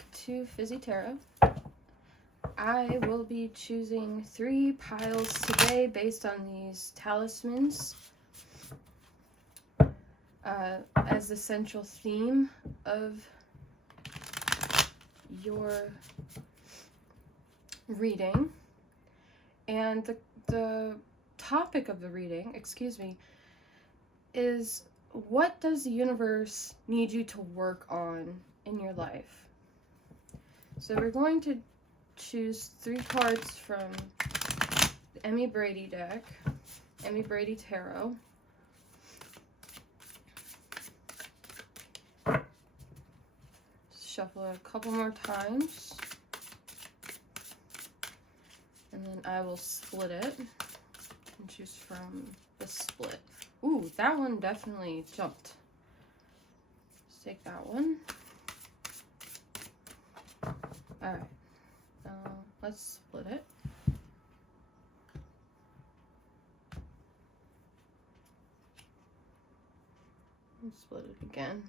back to Fizzy Tarot. I will be choosing 3 piles today based on these talismans as the central theme of your reading. And the topic of the reading, is what does the universe need you to work on in your life? So we're going to choose 3 cards from the Emmy Brady deck, Emmy Brady Tarot. Shuffle it a couple more times, and then I will split it and choose from the split. Ooh, that one definitely jumped. Let's take that one. Alright, let's split it. And split it again.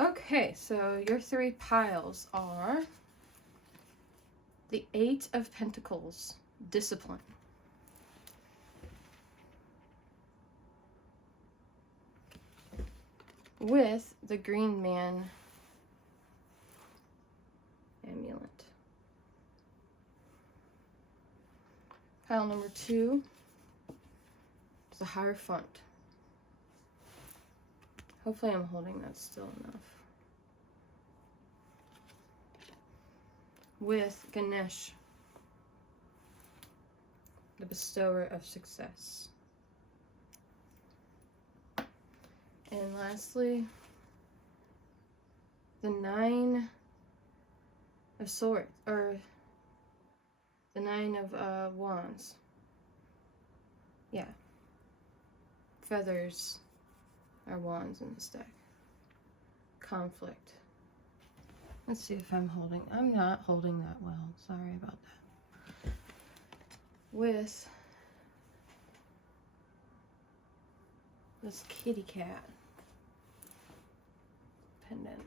Okay, so your 3 piles are the 8 of Pentacles, discipline. With the Green Man amulet. Pile number 2 is the Hierophant. Hopefully I'm holding that still enough. With Ganesh, the bestower of success. And lastly, the 9 of Swords, or the 9 of Wands. Yeah. Feathers are wands in this deck. Conflict. Let's see if I'm not holding that well. Sorry about that. With this kitty cat pendant.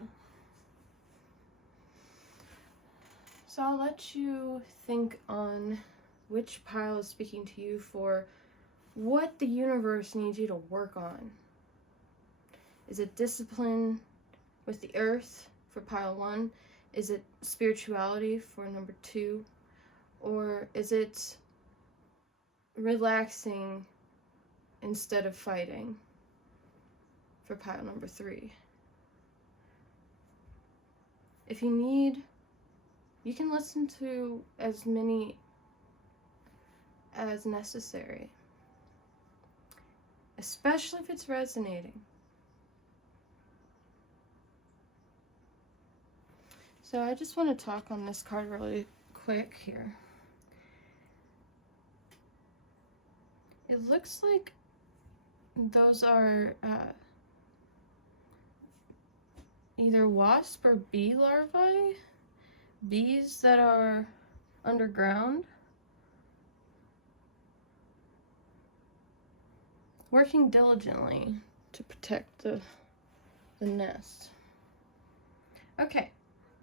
So I'll let you think on which pile is speaking to you for what the universe needs you to work on. Is it discipline with the earth for pile 1? Is it spirituality for number 2? Or is it relaxing instead of fighting for pile number 3? If you need, you can listen to as many as necessary, especially if it's resonating. So I just want to talk on this card really quick here. It looks like those are either wasp or bee larvae, bees that are underground, working diligently to protect the nest. Okay,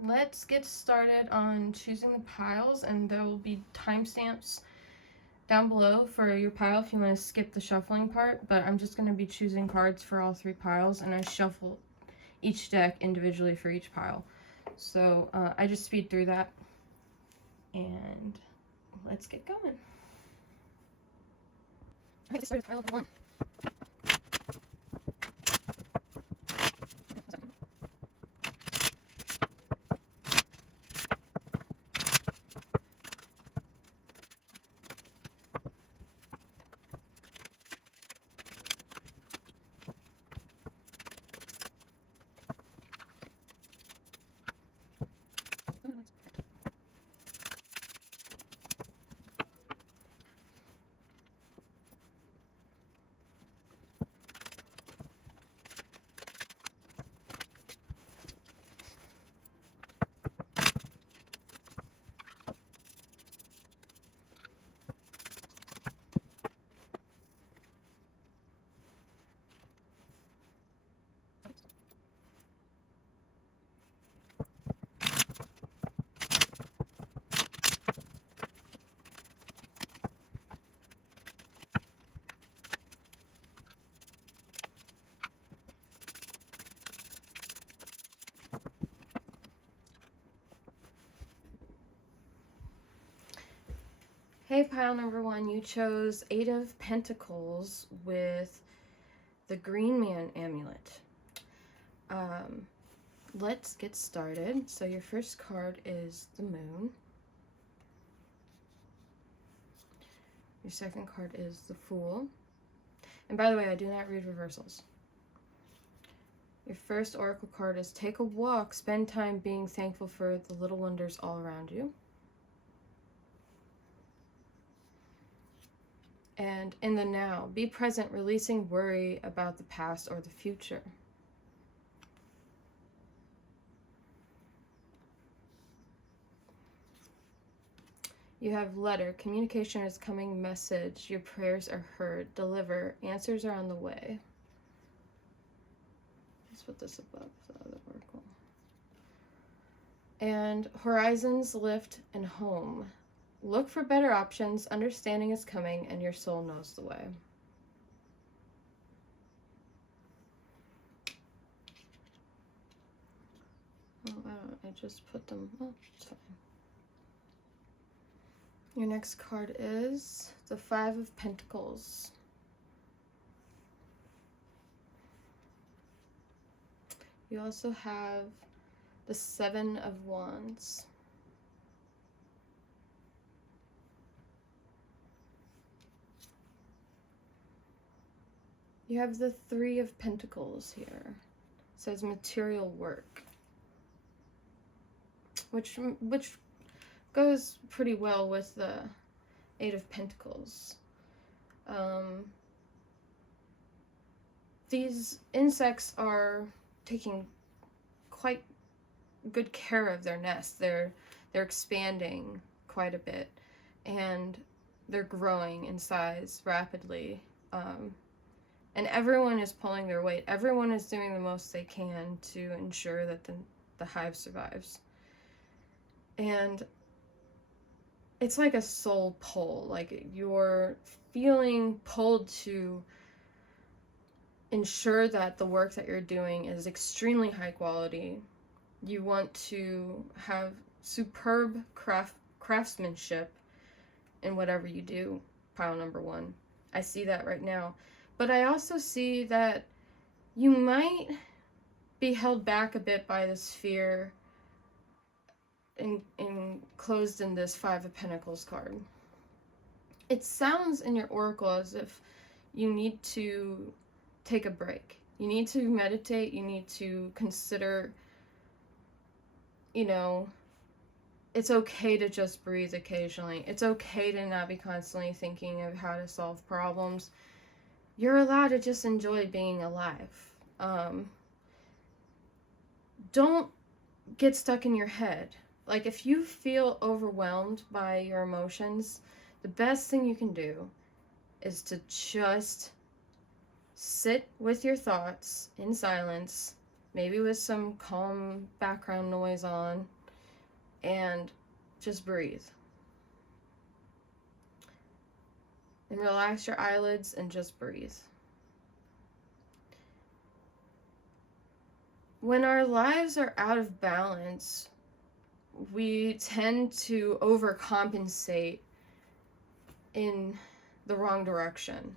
let's get started on choosing the piles, and there will be timestamps down below for your pile if you want to skip the shuffling part, but I'm just going to be choosing cards for all 3 piles, and I shuffle each deck individually for each pile. So I just speed through that, and let's get going. Okay, let's start with pile number 1. Hey, pile number 1, you chose 8 of Pentacles with the Green Man amulet. Let's get started. So your first card is the Moon. Your second card is the Fool. And by the way, I do not read reversals. Your first oracle card is take a walk, spend time being thankful for the little wonders all around you. And in the now, be present, releasing worry about the past or the future. You have letter, communication is coming, message, your prayers are heard, deliver, answers are on the way. Let's put this above the other oracle. And horizons lift and home. Look for better options, understanding is coming, and your soul knows the way. Oh, I just put them, oh, it's fine. Your next card is the 5 of Pentacles. You also have the 7 of Wands. You have the 3 of Pentacles here. It says material work, which goes pretty well with the 8 of Pentacles. These insects are taking quite good care of their nest. They're expanding quite a bit, and they're growing in size rapidly. And everyone is pulling their weight. Everyone is doing the most they can to ensure that the hive survives. And it's like a soul pull. Like you're feeling pulled to ensure that the work that you're doing is extremely high quality. You want to have superb craftsmanship in whatever you do, pile number 1. I see that right now. But I also see that you might be held back a bit by this fear enclosed in this 5 of Pentacles card. It sounds in your oracle as if you need to take a break. You need to meditate. You need to consider, you know, it's okay to just breathe occasionally. It's okay to not be constantly thinking of how to solve problems. You're allowed to just enjoy being alive. Don't get stuck in your head. Like, if you feel overwhelmed by your emotions, the best thing you can do is to just sit with your thoughts in silence, maybe with some calm background noise on, and just breathe. And relax your eyelids and just breathe. When our lives are out of balance, we tend to overcompensate in the wrong direction.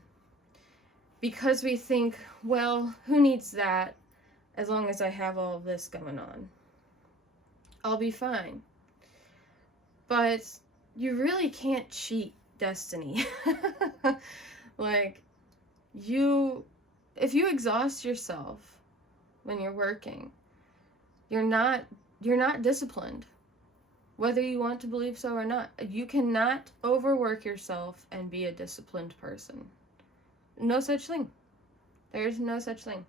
Because we think, well, who needs that as long as I have all of this going on? I'll be fine. But you really can't cheat destiny. Like, if you exhaust yourself when you're working, you're not disciplined, whether you want to believe so or not. You cannot overwork yourself and be a disciplined person. No such thing. There's no such thing.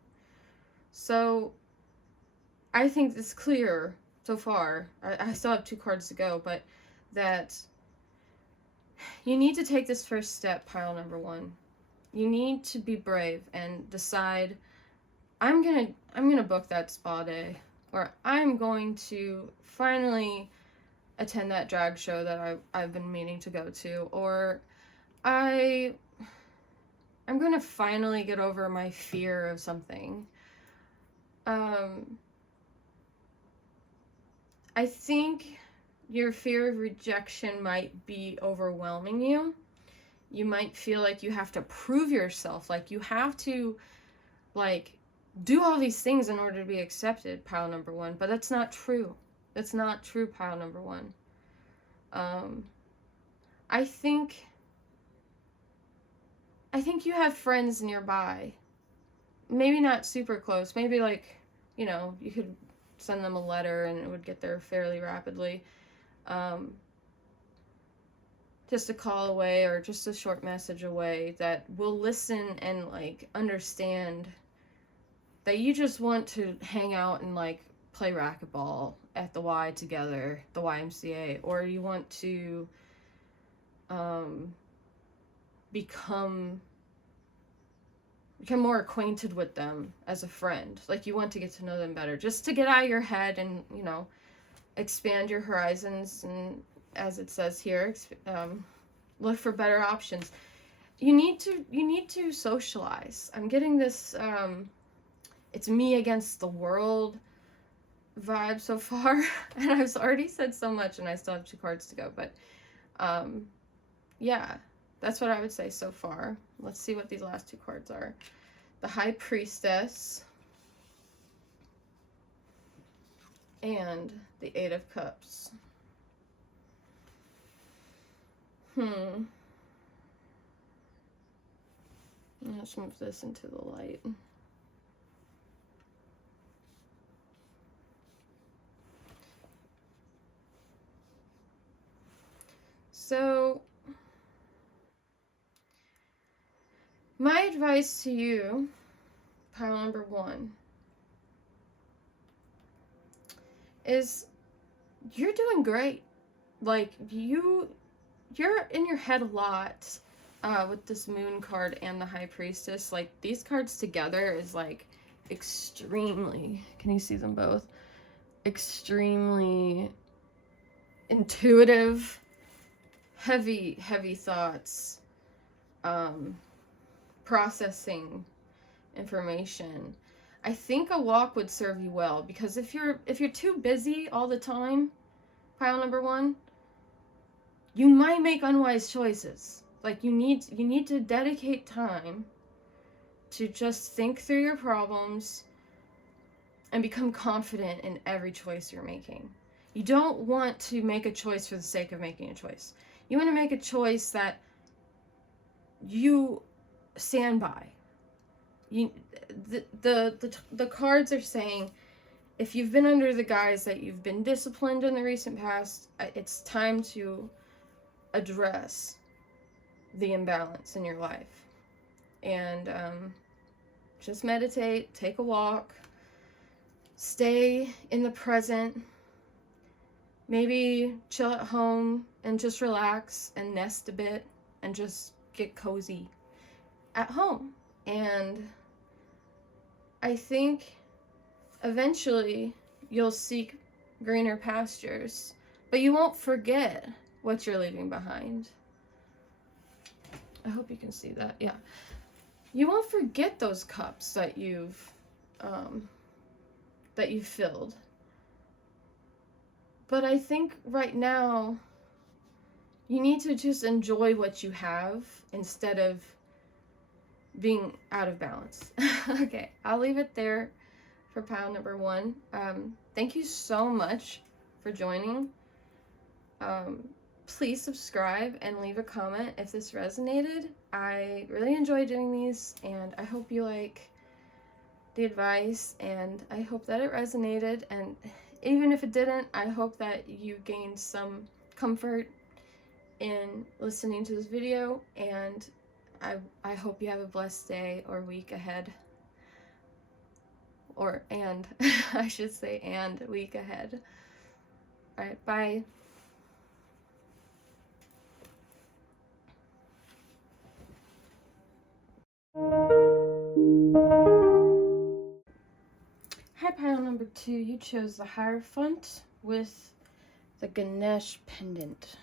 So I think it's clear so far. I still have 2 cards to go, but that you need to take this first step, pile number 1. You need to be brave and decide, I'm gonna book that spa day, or I'm going to finally attend that drag show that I've been meaning to go to, or I'm gonna finally get over my fear of something. I think your fear of rejection might be overwhelming you. You might feel like you have to prove yourself, like you have to, like, do all these things in order to be accepted, pile number one. But that's not true. That's not true, pile number one. I think you have friends nearby. Maybe not super close. Maybe, like, you know, you could send them a letter and it would get there fairly rapidly. Just a call away or just a short message away that will listen and, like, understand that you just want to hang out and, like, play racquetball at the Y together, the YMCA, or you want to become more acquainted with them as a friend. Like, you want to get to know them better, just to get out of your head and, you know, expand your horizons, and as it says here, look for better options. You need to socialize. I'm getting this it's me against the world vibe so far, and I've already said so much and I still have 2 cards to go, but yeah, that's what I would say so far. Let's see what these last 2 cards are. The High Priestess and the 8 of Cups. Let's move this into the light. So, my advice to you, pile number one, is you're doing great. Like, you're in your head a lot with this Moon card and the High Priestess. Like, these cards together is, like, extremely, can you see them both? Extremely intuitive, heavy thoughts, processing information. I think a walk would serve you well, because if you're too busy all the time, pile number one, you might make unwise choices. Like, you need to dedicate time to just think through your problems and become confident in every choice you're making. You don't want to make a choice for the sake of making a choice. You want to make a choice that you stand by. The cards are saying, if you've been under the guise that you've been disciplined in the recent past, it's time to address the imbalance in your life. And just meditate, take a walk, stay in the present, maybe chill at home and just relax and nest a bit and just get cozy at home. And I think eventually you'll seek greener pastures, but you won't forget what you're leaving behind. I hope you can see that. Yeah. You won't forget those cups that you've filled. But I think right now you need to just enjoy what you have instead of being out of balance. Okay, I'll leave it there for pile number one. Thank you so much for joining. Please subscribe and leave a comment if this resonated. I really enjoy doing these, and I hope you like the advice, and I hope that it resonated. And even if it didn't, I hope that you gained some comfort in listening to this video, and I hope you have a blessed day or week ahead. I should say, and week ahead. Alright, bye. Hi, pile number 2. You chose the Hierophant with the Ganesh pendant.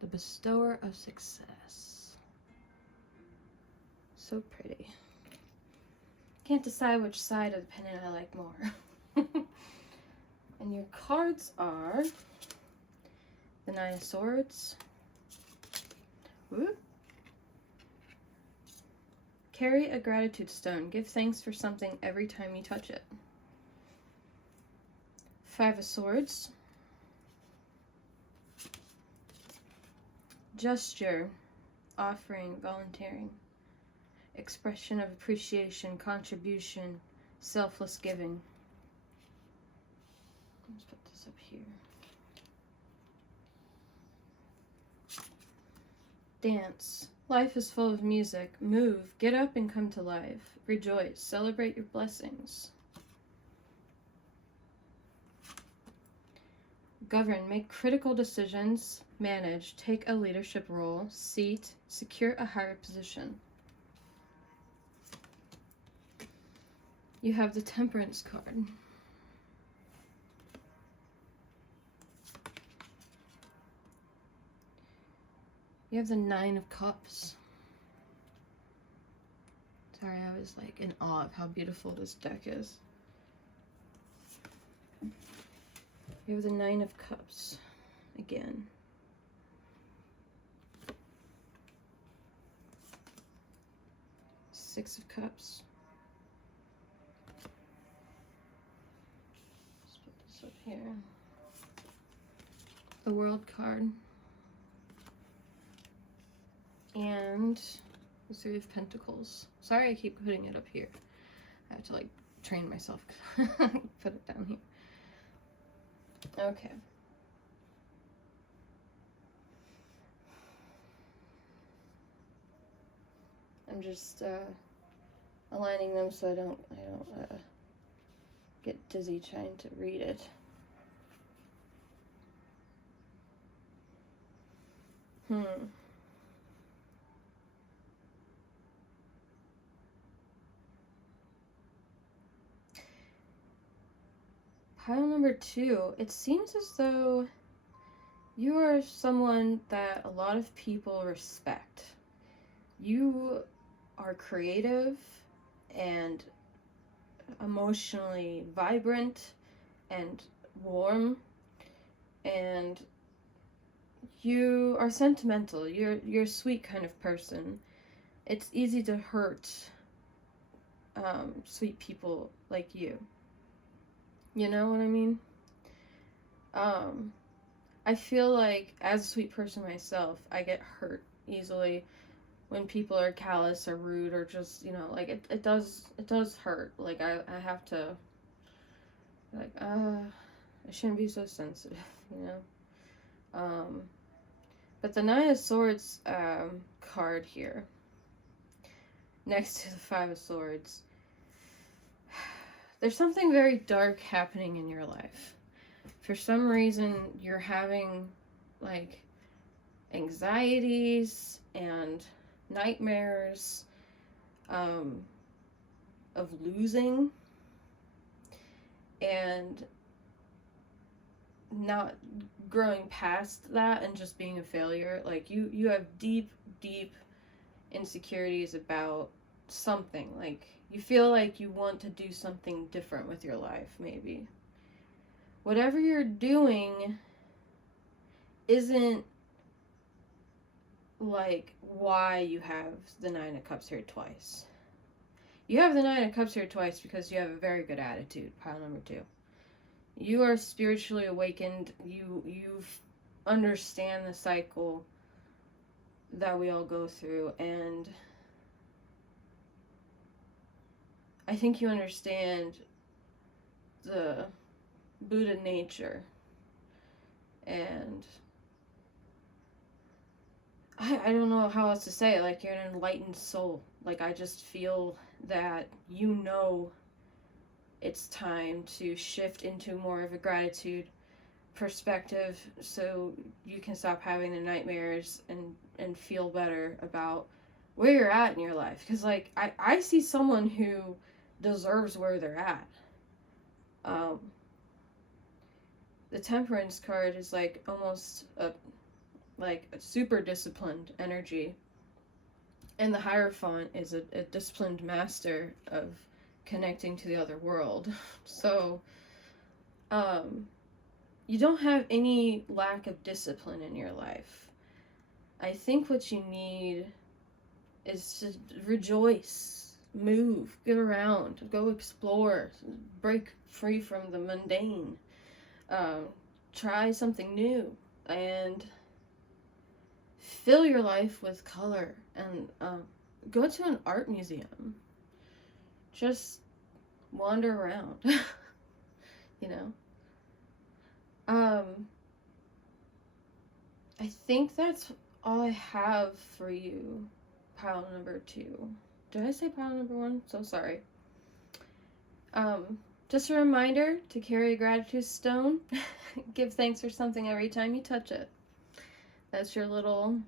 The bestower of success. So pretty. Can't decide which side of the pendant I like more. And your cards are the Nine of Swords. Whoop. Carry a gratitude stone. Give thanks for something every time you touch it. Five of Swords. Gesture. Offering. Volunteering. Expression of appreciation. Contribution. Selfless giving. Let's put this up here. Dance. Life is full of music. Move. Get up and come to life. Rejoice. Celebrate your blessings. Govern. Make critical decisions. Manage. Take a leadership role. Seat. Secure a higher position. You have the Temperance card. You have the Nine of Cups. Sorry, I was like in awe of how beautiful this deck is. You have the Nine of Cups again. Six of Cups. Let's put this up here. The World card. And the Three of Pentacles. Sorry I keep putting it up here. I have to like train myself. Put it down here. Okay. I'm just aligning them so I don't get dizzy trying to read it. Pile number 2, it seems as though you are someone that a lot of people respect. You are creative and emotionally vibrant and warm, and you are sentimental. You're a sweet kind of person. It's easy to hurt sweet people like you. You know what I mean? I feel like, as a sweet person myself, I get hurt easily when people are callous or rude or just, you know, like, it does hurt. Like, I have to, like, I shouldn't be so sensitive, you know? But the Nine of Swords card here, next to the Five of Swords, there's something very dark happening in your life. For some reason, you're having, like, anxieties and nightmares of losing and not growing past that and just being a failure. Like, you have deep insecurities about something. Like, you feel like you want to do something different with your life, maybe. Whatever you're doing isn't, like, why you have the Nine of Cups here twice. You have the Nine of Cups here twice because you have a very good attitude, pile number 2. You are spiritually awakened. You understand the cycle that we all go through, and I think you understand the Buddha nature, and I don't know how else to say it. Like, you're an enlightened soul. Like, I just feel that you know it's time to shift into more of a gratitude perspective so you can stop having the nightmares and feel better about where you're at in your life. Because, like, I see someone who deserves where they're at. The Temperance card is like almost a super disciplined energy, and the Hierophant is a disciplined master of connecting to the other world. So you don't have any lack of discipline in your life. I think what you need is to rejoice, move, get around, go explore, break free from the mundane, try something new, and fill your life with color, and go to an art museum. Just wander around, you know? I think that's all I have for you, pile number 2. Did I say pile number 1? So sorry. Just a reminder to carry a gratitude stone. Give thanks for something every time you touch it. That's your little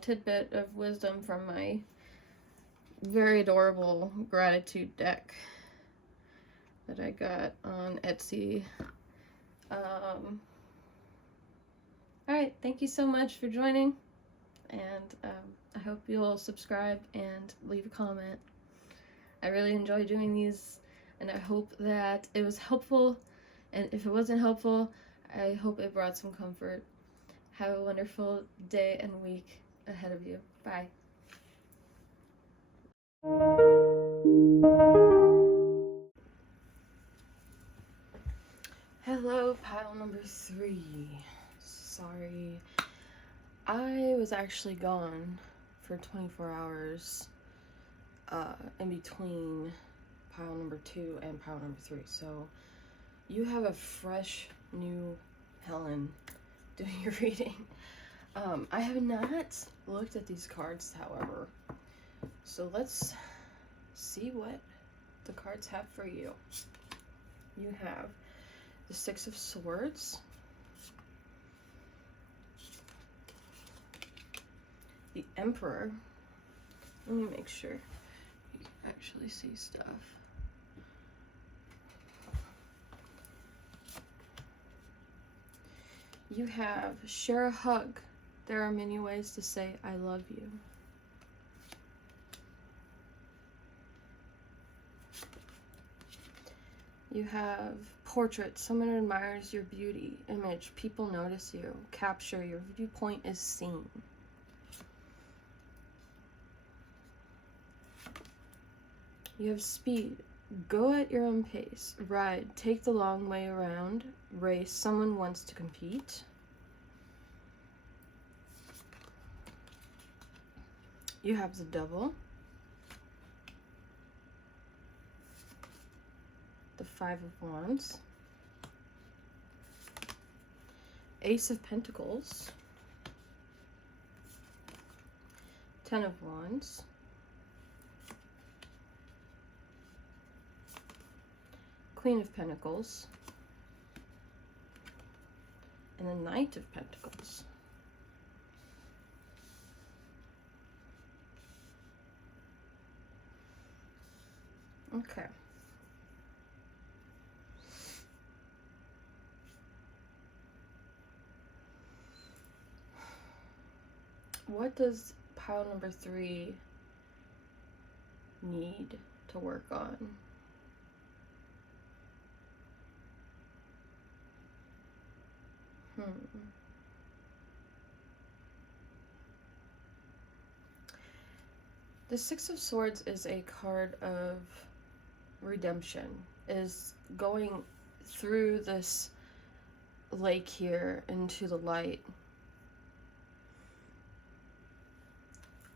tidbit of wisdom from my very adorable gratitude deck that I got on Etsy. Alright, thank you so much for joining, and I hope you'll subscribe and leave a comment. I really enjoy doing these, and I hope that it was helpful, and if it wasn't helpful, I hope it brought some comfort. Have a wonderful day and week ahead of you. Bye. Hello, pile number 3. Sorry. I was actually gone for 24 hours in between pile number 2 and pile number 3. So you have a fresh new Helen doing your reading. I have not looked at these cards, however. So let's see what the cards have for you. You have the 6 of Swords, the Emperor. Let me make sure you can actually see stuff. You have share a hug. There are many ways to say I love you. You have portrait. Someone admires your beauty. Image. People notice you. Capture. Your viewpoint is seen. You have speed. Go at your own pace. Ride. Take the long way around. Race. Someone wants to compete. You have the Devil. The 5 of Wands. Ace of Pentacles. 10 of Wands. Queen of Pentacles. And the Knight of Pentacles. Okay. What does pile number 3 need to work on? The 6 of Swords is a card of redemption. Is going through this lake here into the light.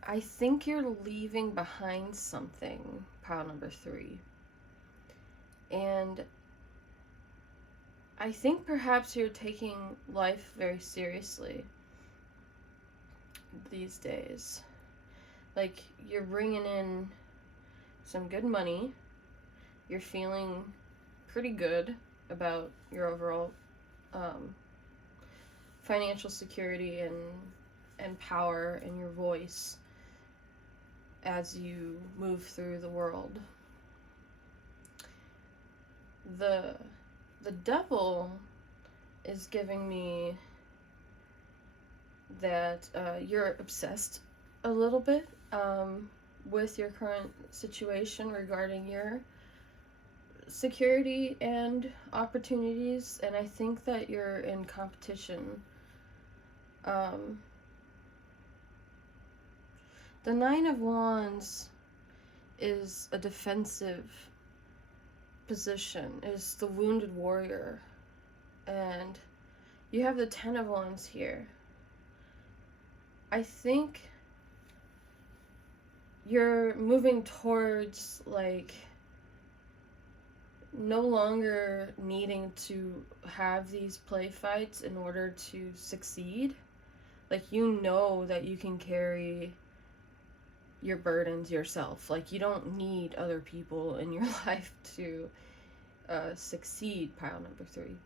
I think you're leaving behind something, pile number 3. And I think perhaps you're taking life very seriously these days. Like, you're bringing in some good money. You're feeling pretty good about your overall financial security and power and your voice as you move through the world. The Devil is giving me that you're obsessed a little bit with your current situation regarding your security and opportunities, and I think that you're in competition. The Nine of Wands is a defensive position, is the wounded warrior, and you have the Ten of Wands here. I think you're moving towards, like, no longer needing to have these play fights in order to succeed. Like, you know that you can carry your burdens yourself. Like, you don't need other people in your life to succeed, pile number 3.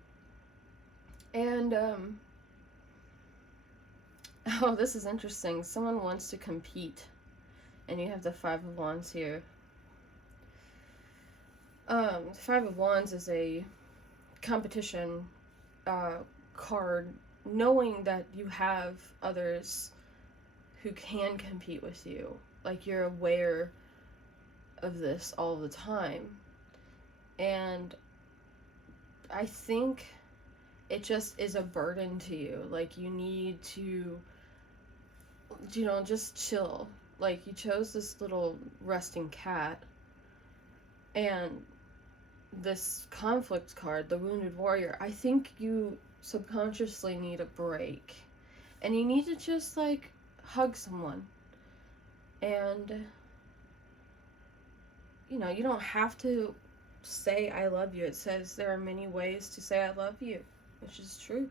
And, oh, this is interesting. Someone wants to compete, and you have the Five of Wands here. The Five of Wands is a competition card, knowing that you have others who can compete with you. Like, you're aware of this all the time. And I think it just is a burden to you. Like, you need to, just chill. Like, you chose this little resting cat, and this conflict card, the wounded warrior, I think you subconsciously need a break, and you need to just, like, hug someone. And you don't have to say I love you. It says there are many ways to say I love you, which is true.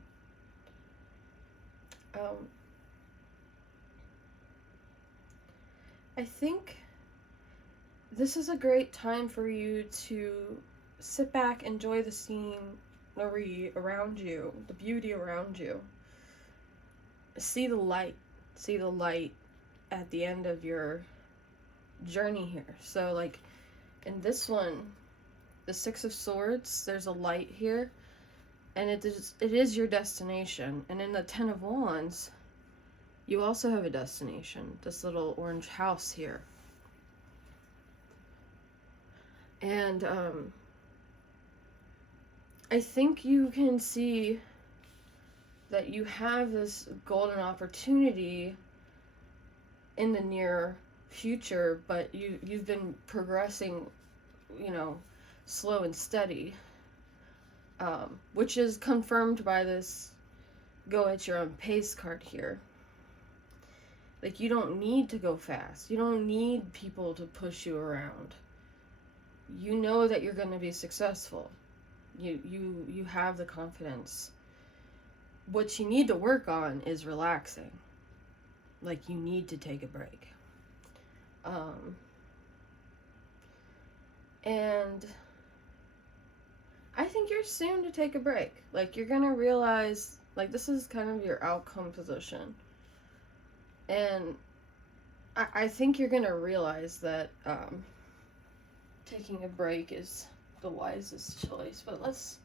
I think this is a great time for you to sit back, enjoy the scenery around you, the beauty around you. See the light at the end of your journey here. So, like, in this one, the Six of Swords, there's a light here, and it is your destination. And in the Ten of Wands, you also have a destination, this little orange house here. And I think you can see that you have this golden opportunity in the near future, but you've been progressing, slow and steady, which is confirmed by this go at your own pace card here. Like, you don't need to go fast. You don't need people to push you around. You know that you're going to be successful. You have the confidence. What you need to work on is relaxing. Like, you need to take a break. And I think you're soon to take a break. Like, you're gonna realize, like, this is kind of your outcome position. And I think you're gonna realize that taking a break is the wisest choice. But let's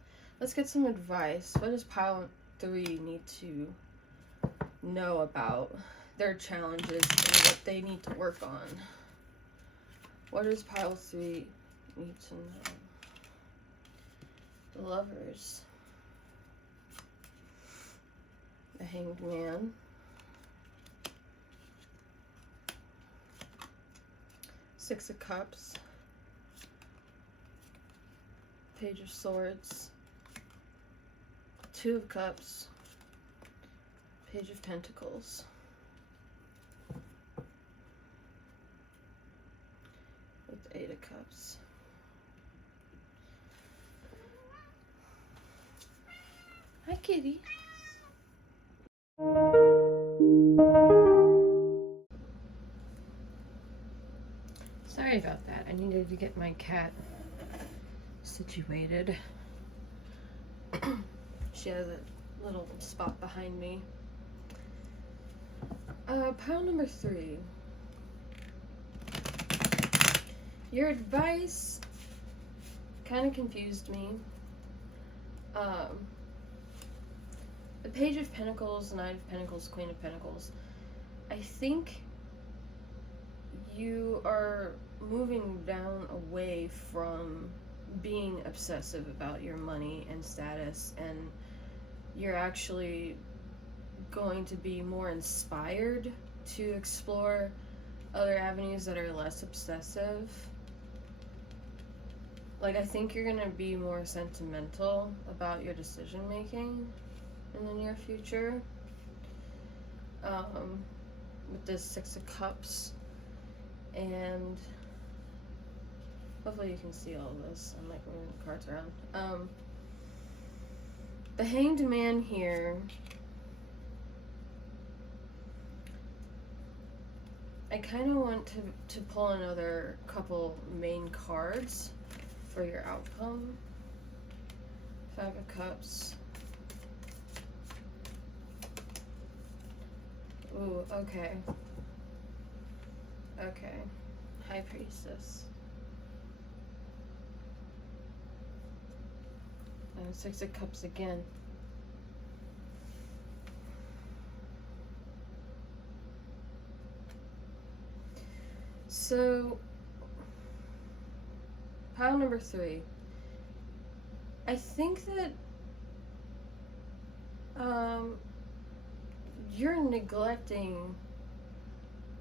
get some advice. What does pile 3 need to know about their challenges and what they need to work on? What does pile 3 need to know? The Lovers, the Hanged Man, Six of Cups, Page of Swords, Two of Cups, Page of Pentacles, with the Eight of Cups. Hi, kitty. Sorry about that. I needed to get my cat situated. She has a little spot behind me. Pile number 3. Your advice kind of confused me. The Page of Pentacles, Knight of Pentacles, Queen of Pentacles. I think you are moving down away from being obsessive about your money and status, and you're actually going to be more inspired to explore other avenues that are less obsessive. Like, I think you're gonna be more sentimental about your decision making in the near future. With this Six of Cups, and hopefully you can see all of this. I'm like moving the cards around. The Hanged Man here, I kind of want to pull another couple main cards for your outcome. Five of Cups. Ooh, okay. Okay. High Priestess. And Six of Cups again. So, pile number 3. I think that you're neglecting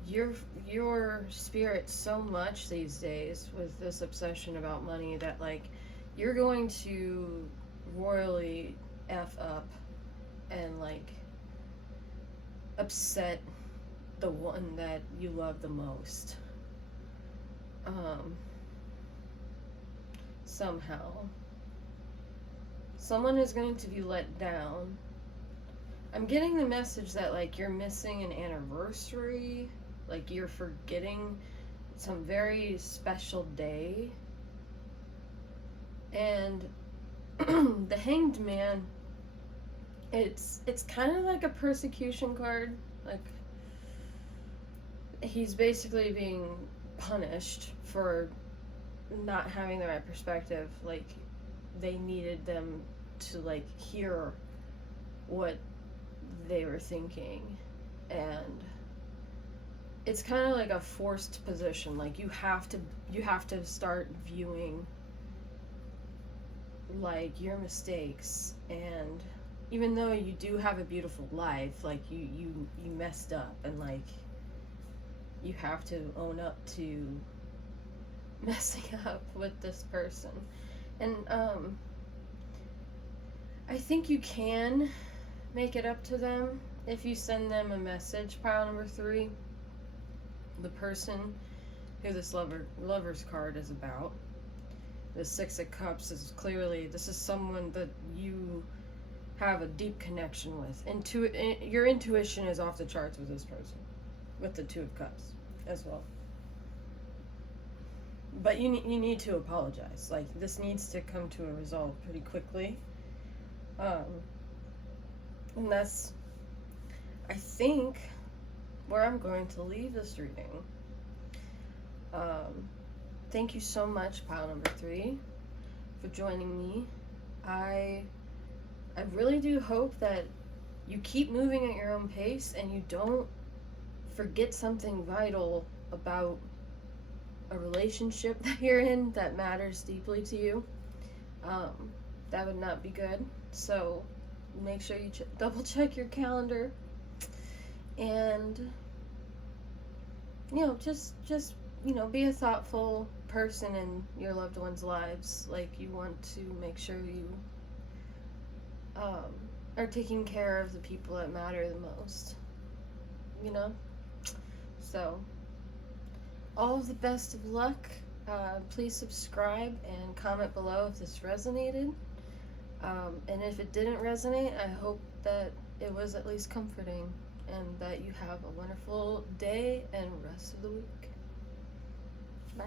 your spirit so much these days with this obsession about money that, like, you're going to royally F up and, like, upset the one that you love the most. Somehow. Someone is going to be let down. I'm getting the message that, like, you're missing an anniversary, like you're forgetting some very special day. And the Hanged Man, it's kind of like a persecution card. Like, he's basically being punished for not having the right perspective. Like, they needed them to, like, hear what they were thinking, and it's kind of like a forced position. Like, you have to start viewing, like, your mistakes, and even though you do have a beautiful life, like, you messed up, and, like, you have to own up to messing up with this person. And I think you can make it up to them if you send them a message. Pile number 3, the person who this lover's card is about. The Six of Cups is clearly, this is someone that you have a deep connection with. Your intuition is off the charts with this person, with the Two of Cups as well. But you need to apologize. Like, this needs to come to a resolve pretty quickly. And that's, I think, where I'm going to leave this reading. Thank you so much, pile number 3, for joining me. I really do hope that you keep moving at your own pace and you don't forget something vital about a relationship that you're in that matters deeply to you. That would not be good. So make sure you double check your calendar, and just be a thoughtful person in your loved ones' lives. Like, you want to make sure you are taking care of the people that matter the most. So, all of the best of luck. Please subscribe and comment below if this resonated. And if it didn't resonate, I hope that it was at least comforting, and that you have a wonderful day and rest of the week. Bye.